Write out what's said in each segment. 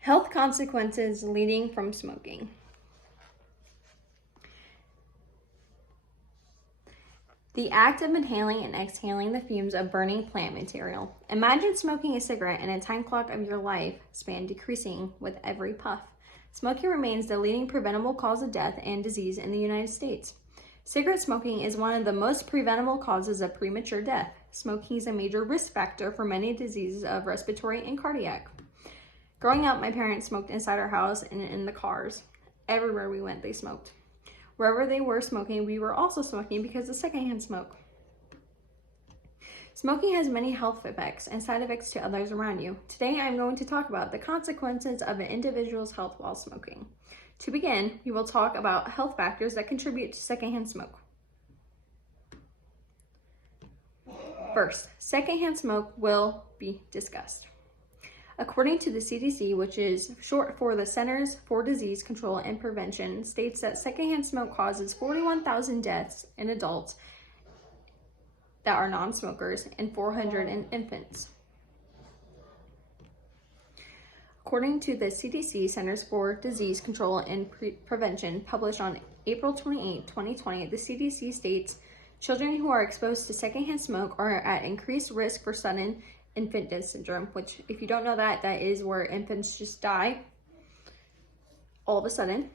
Health consequences leading from smoking. The act of inhaling and exhaling the fumes of burning plant material. Imagine smoking a cigarette and a time clock of your life span decreasing with every puff. Smoking remains the leading preventable cause of death and disease in the United States. Cigarette smoking is one of the most preventable causes of premature death. Smoking is a major risk factor for many diseases of respiratory and cardiac. Growing up, my parents smoked inside our house and in the cars. Everywhere we went, they smoked. Wherever they were smoking, we were also smoking because of secondhand smoke. Smoking has many health effects and side effects to others around you. Today, I'm going to talk about the consequences of an individual's health while smoking. To begin, we will talk about health factors that contribute to secondhand smoke. First, secondhand smoke will be discussed. According to the CDC, which is short for the Centers for Disease Control and Prevention, states that secondhand smoke causes 41,000 deaths in adults that are non-smokers and 400 in infants. According to the CDC, Centers for Disease Control and Prevention, published on April 28, 2020, the CDC states children who are exposed to secondhand smoke are at increased risk for sudden infant death syndrome, which, if you don't know, that is where infants just die all of a sudden.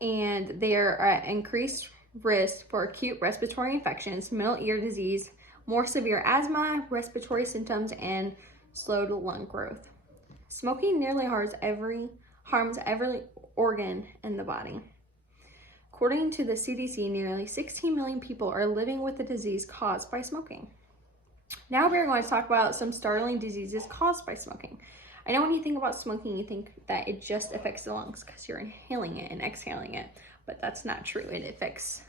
And they are at increased risk for acute respiratory infections, middle ear disease, more severe asthma, respiratory symptoms, and slowed lung growth. Smoking nearly harms every organ in the body. According to the CDC, nearly 16 million people are living with the disease caused by smoking. Now we're going to talk about some startling diseases caused by smoking. I know when you think about smoking, you think that it just affects the lungs because you're inhaling it and exhaling it, but that's not true. It affects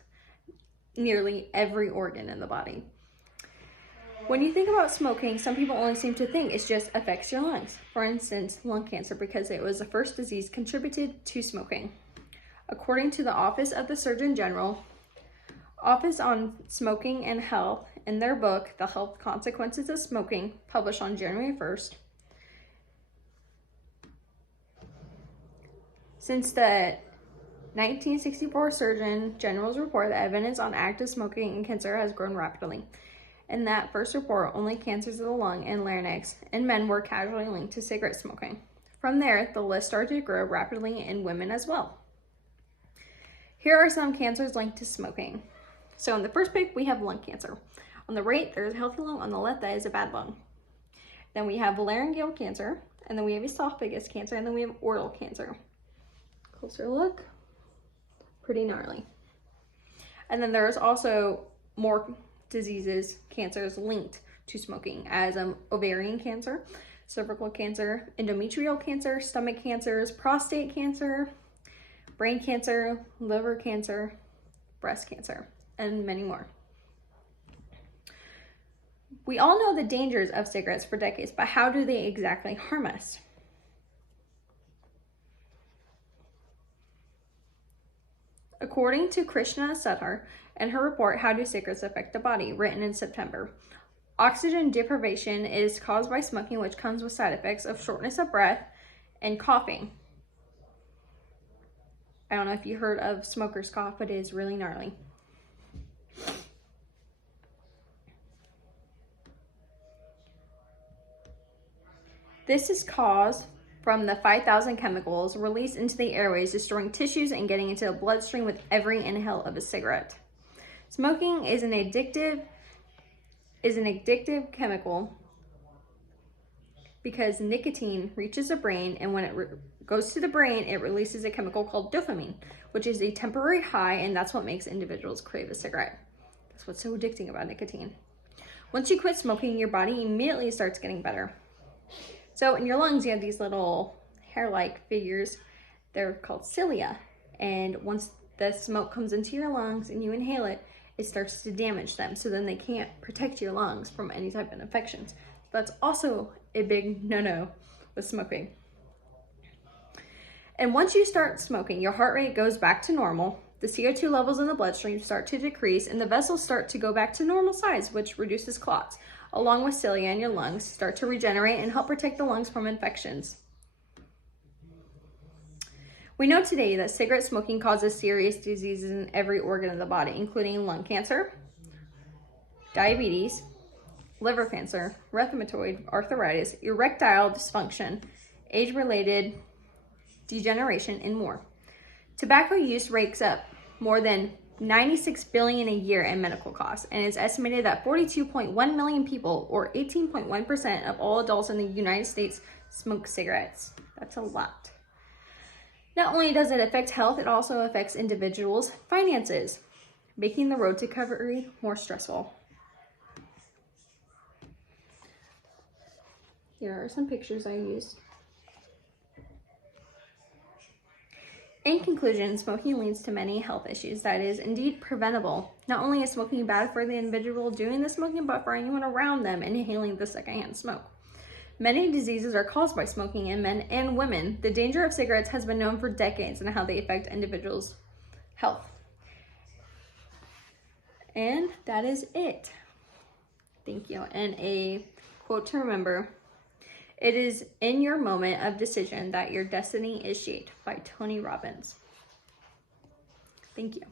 nearly every organ in the body. When you think about smoking, some people only seem to think it just affects your lungs. For instance, lung cancer, because it was the first disease contributed to smoking. According to the Office of the Surgeon General, Office on Smoking and Health, in their book, The Health Consequences of Smoking, published on January 1st, since the 1964 Surgeon General's report, the evidence on active smoking and cancer has grown rapidly. In that first report, only cancers of the lung and larynx in men were casually linked to cigarette smoking. From there, the list started to grow rapidly in women as well. Here are some cancers linked to smoking. So in the first pick, we have lung cancer. On the right, there's a healthy lung. On the left, that is a bad lung. Then we have laryngeal cancer, and then we have esophagus cancer, and then we have oral cancer. Closer look, pretty gnarly. And then there's also more diseases, cancers linked to smoking, as ovarian cancer, cervical cancer, endometrial cancer, stomach cancers, prostate cancer, brain cancer, liver cancer, breast cancer, and many more. We all know the dangers of cigarettes for decades, but how do they exactly harm us? According to Krishna Sutter and her report, How Do Cigarettes Affect the Body, written in September, oxygen deprivation is caused by smoking, which comes with side effects of shortness of breath and coughing. I don't know if you heard of smoker's cough, but it is really gnarly. This is caused from the 5,000 chemicals released into the airways, destroying tissues and getting into the bloodstream with every inhale of a cigarette. Smoking is an addictive chemical because nicotine reaches the brain, and when it goes to the brain, it releases a chemical called dopamine, which is a temporary high, and that's what makes individuals crave a cigarette. That's what's so addicting about nicotine. Once you quit smoking, your body immediately starts getting better. So in your lungs, you have these little hair-like figures. They're called cilia. And once the smoke comes into your lungs and you inhale it, it starts to damage them. So then they can't protect your lungs from any type of infections. That's also a big no-no with smoking. And once you start smoking, your heart rate goes back to normal. The CO2 levels in the bloodstream start to decrease, and the vessels start to go back to normal size, which reduces clots. along with cilia in your lungs, start to regenerate and help protect the lungs from infections. We know today that cigarette smoking causes serious diseases in every organ of the body, including lung cancer, diabetes, liver cancer, rheumatoid arthritis, erectile dysfunction, age-related degeneration, and more. Tobacco use rakes up more than $96 billion a year in medical costs, and it's estimated that 42.1 million people, or 18.1% of all adults in the United States, smoke cigarettes. That's a lot. Not only does it affect health, it also affects individuals' finances, making the road to recovery more stressful. Here are some pictures I used. In conclusion, smoking leads to many health issues that is indeed preventable. Not only is smoking bad for the individual doing the smoking, but for anyone around them inhaling the secondhand smoke. Many diseases are caused by smoking in men and women. The danger of cigarettes has been known for decades and how they affect individuals' health. And that is it. Thank you. And a quote to remember: "It is in your moment of decision that your destiny is shaped," by Tony Robbins. Thank you.